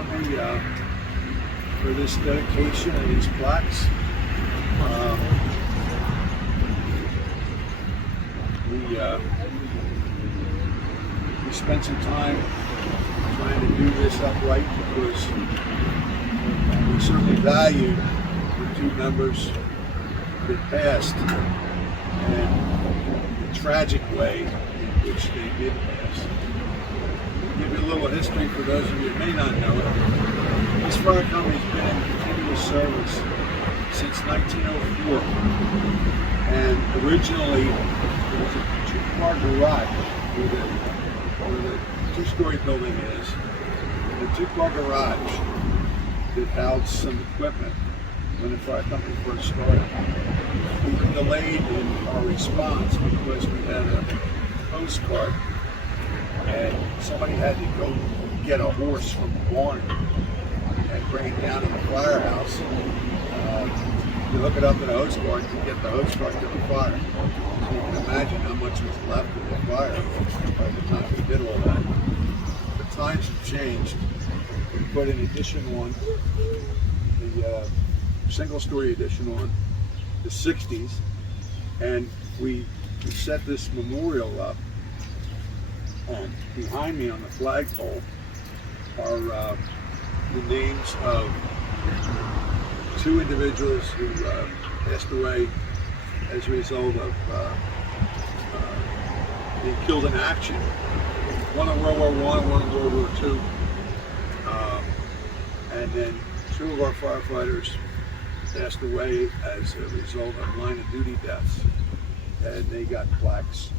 company for this dedication and these plaques. We spent some time trying to do this upright because we certainly valued the two members that passed and the tragic way in which they did pass. I'll give you a little history for those of you that may not know it. This fire company's been in continuous service since 1904, and originally it was a two-car garage where the two-story building is, and a two-car garage that housed some equipment when the fire company first started. We were delayed in our response because we had a postcard and somebody had to go get a horse from the barn and bring it down to the firehouse. You hook it up to the hose cart to get the hose cart to the fire. So you can imagine how much was left of the fire by the time we did all that. The times have changed. We put an addition on, the single-story addition on the 60s, and we set this memorial up. And behind me on the flagpole are the names of two individuals who passed away as a result of being killed in action. One in World War I, one in World War II. And then two of our firefighters passed away as a result of line of duty deaths. And they got plaques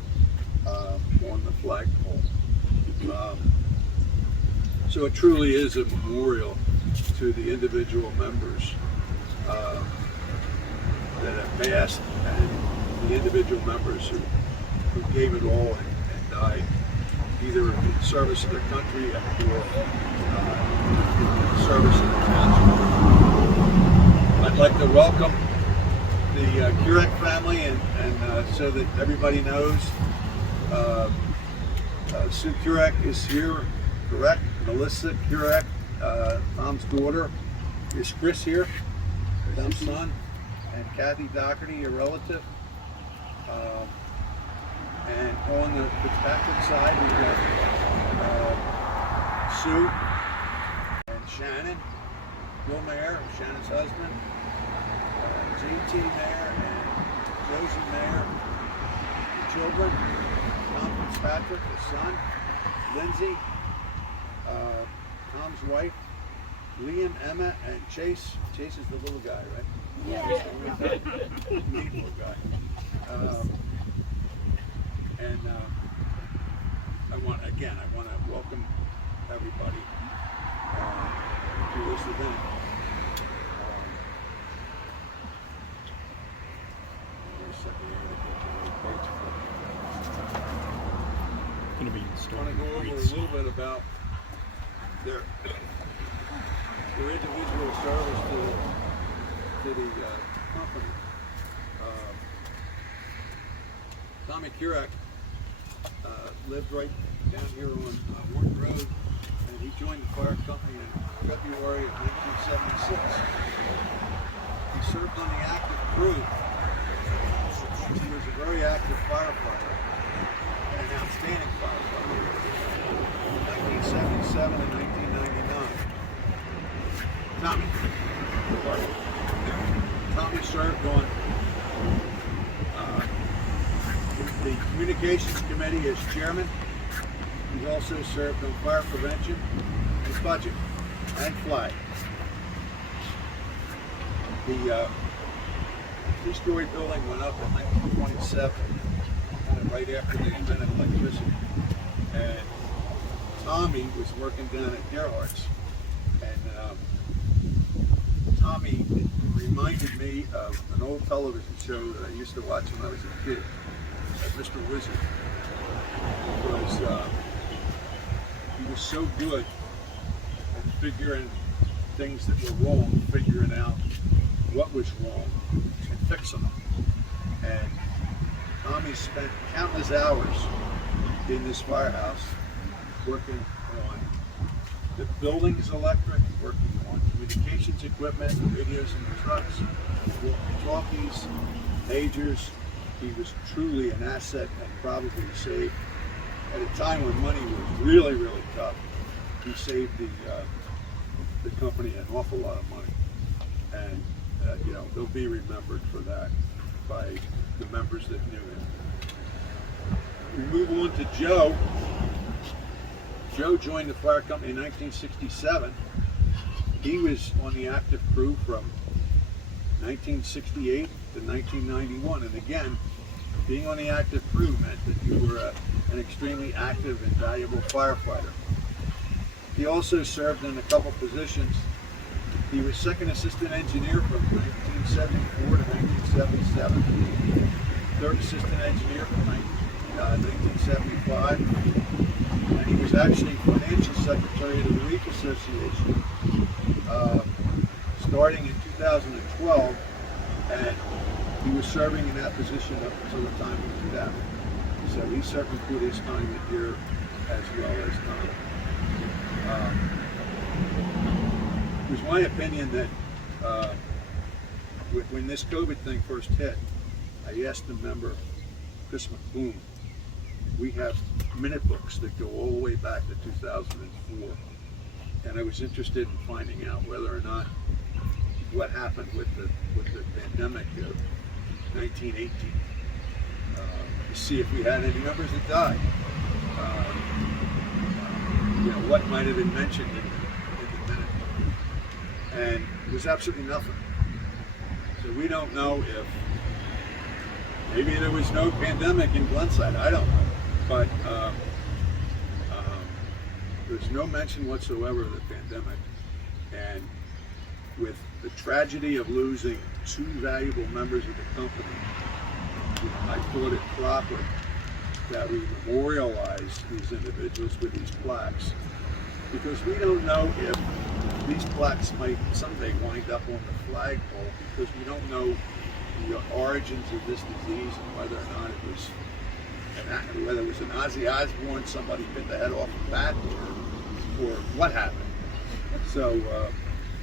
on the flagpole. So it truly is a memorial to the individual members that have passed and the individual members who gave it all and died either in service of their country or in service of the township. I'd like to welcome the KUREK family and so that everybody knows, Sue KUREK is here, correct? Melissa KUREK, Tom's daughter. Is Chris here? Tom's son. And Kathy Doherty, your relative. And on the FITZPATRICK side, we've got Sue and Shannon, Bill Mayer, Shannon's husband, JT Mayer and Josie Mayer, the children, Tom FITZPATRICK, his son, Lindsay, Tom's wife, Liam, Emma, and Chase. Chase is the little guy, right? Yeah. Neat little guy. I want to welcome everybody to this event. Going to be I want to go over a little bit about their individual service to the company. Tommy KUREK lived right down here on Warden Road, and he joined the fire company in February of 1976. He served on the active crew. He was a very active firefighter and an outstanding firefighter in 1977 and 1999. Tommy served on the Communications Committee as chairman. He's also served on fire prevention and budget and flag. The two-story building went up in 1927, kind of right after they invented electricity. And Tommy was working down at Gerhardt's, and Tommy reminded me of an old television show that I used to watch when I was a kid, Mr. Wizard, because he was so good at figuring things that were wrong, figuring out what was wrong, and fixing them. And Tommy spent countless hours in this firehouse working on The building is electric, working on communications equipment, radios in the trucks, walkie-talkies, pagers. He was truly an asset and probably saved, at a time when money was really, really tough, he saved the company an awful lot of money. And, you know, he'll be remembered for that by the members that knew him. We move on to Joe. Joe joined the fire company in 1967. He was on the active crew from 1968 to 1991. And again, being on the active crew meant that you were an extremely active and valuable firefighter. He also served in a couple positions. He was second assistant engineer from 1974 to 1977, third assistant engineer from 1975, and he was actually financial secretary of the Reef Association starting in 2012, and he was serving in that position up until the time of his death. So he certainly put his time in here as well as time. It was my opinion that when this COVID thing first hit, I asked a member, Chris McBoom, we have minute books that go all the way back to 2004, and I was interested in finding out whether or not what happened with the pandemic of 1918, to see if we had any members that died. You know, what might have been mentioned in the minute book, and it was absolutely nothing. So we don't know if maybe there was no pandemic in Glenside. I don't know, but there's no mention whatsoever of the pandemic. And with the tragedy of losing two valuable members of the company, I thought it proper that we memorialize these individuals with these plaques, because we don't know if these plaques might someday wind up on the flagpole, because we don't know the origins of this disease and whether or not it was an Ozzy Osbourne, somebody bit the head off a bat, or what happened. So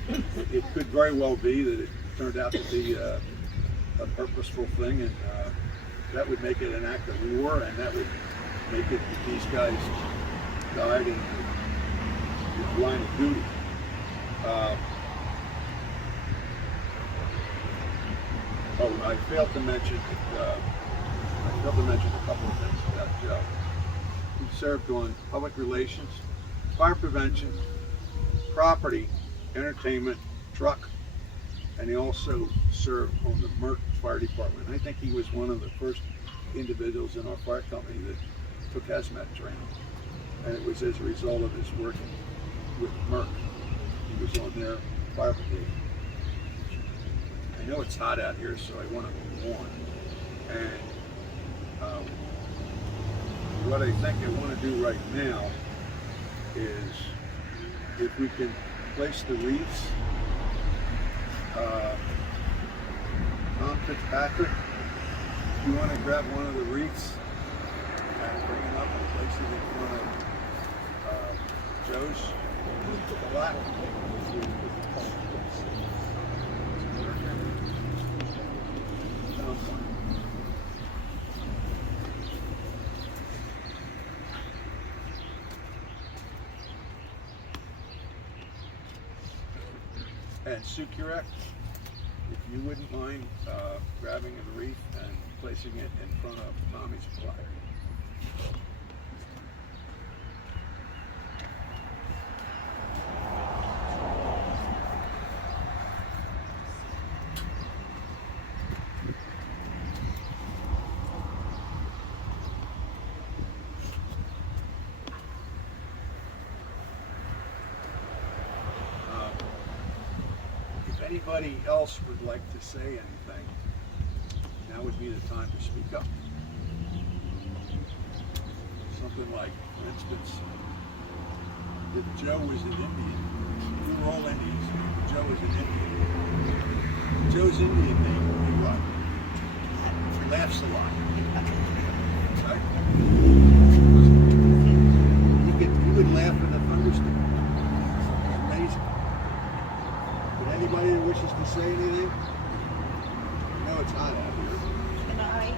it could very well be that it turned out to be a purposeful thing, and that would make it an act of war, and that would make it that these guys died in the line of duty. I failed to mention a couple of things about Joe. He served on public relations, fire prevention, property, entertainment, truck, and he also served on the Merck Fire Department. I think he was one of the first individuals in our fire company that took hazmat training, and it was as a result of his working with Merck. He was on their fire brigade. I know it's hot out here, so I want to move on. And what I think I want to do right now is, if we can place the wreaths. Tom FITZPATRIck, if you want to grab one of the wreaths and bring it up and place it in front of Joe's lap. And KUREK, if you wouldn't mind grabbing a wreath and placing it in front of Tommy's plaque. Anybody else would like to say anything, now would be the time to speak up. Something like, for instance, if Joe was an Indian, we were all Indians, if Joe was an Indian, Joe's Indian name would be what? He laughs a lot. Right? He would laugh in a thunderstorm. anybody that wishes to say anything? I know it's hot out here. Can I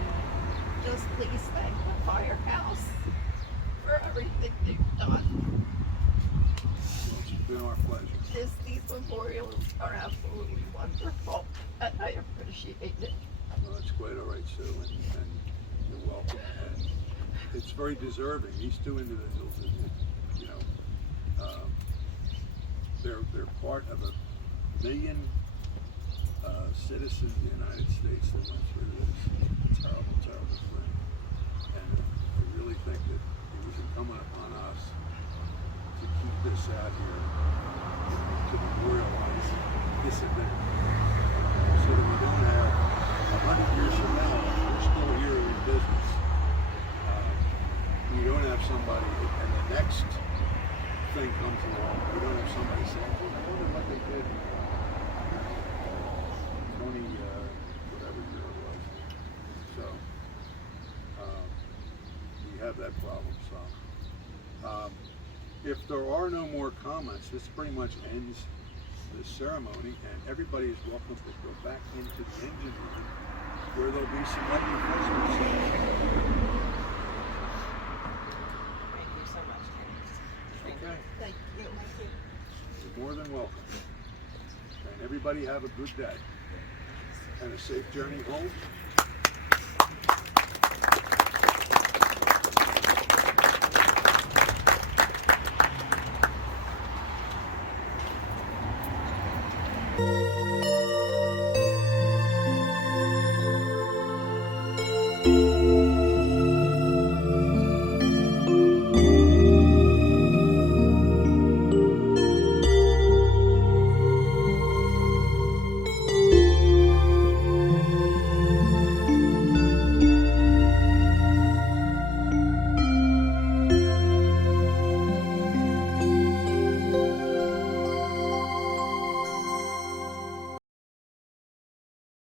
just please thank the firehouse for everything they've done? Well, it's been our pleasure. These memorials are absolutely wonderful, and I appreciate it. Well, that's quite all right, Sue, and you're welcome. And it's very deserving. These two individuals, you know, they're part of a million citizens of the United States that went through this terrible, terrible thing. And I really think that it was incumbent upon us to keep this out here, you know, to memorialize this event, so that we don't have 100 years from now, we're still here in business. You don't have somebody, and the next thing comes along, you don't have somebody saying, well, I wonder what they did 20, whatever year it was. So, we have that problem solved. If there are no more comments, this pretty much ends the ceremony, and everybody is welcome to go back into the engine room where there'll be some other refreshments. Thank you so much, Kenny. Okay, Thank you. you're more than welcome. And everybody have a good day and a safe journey home.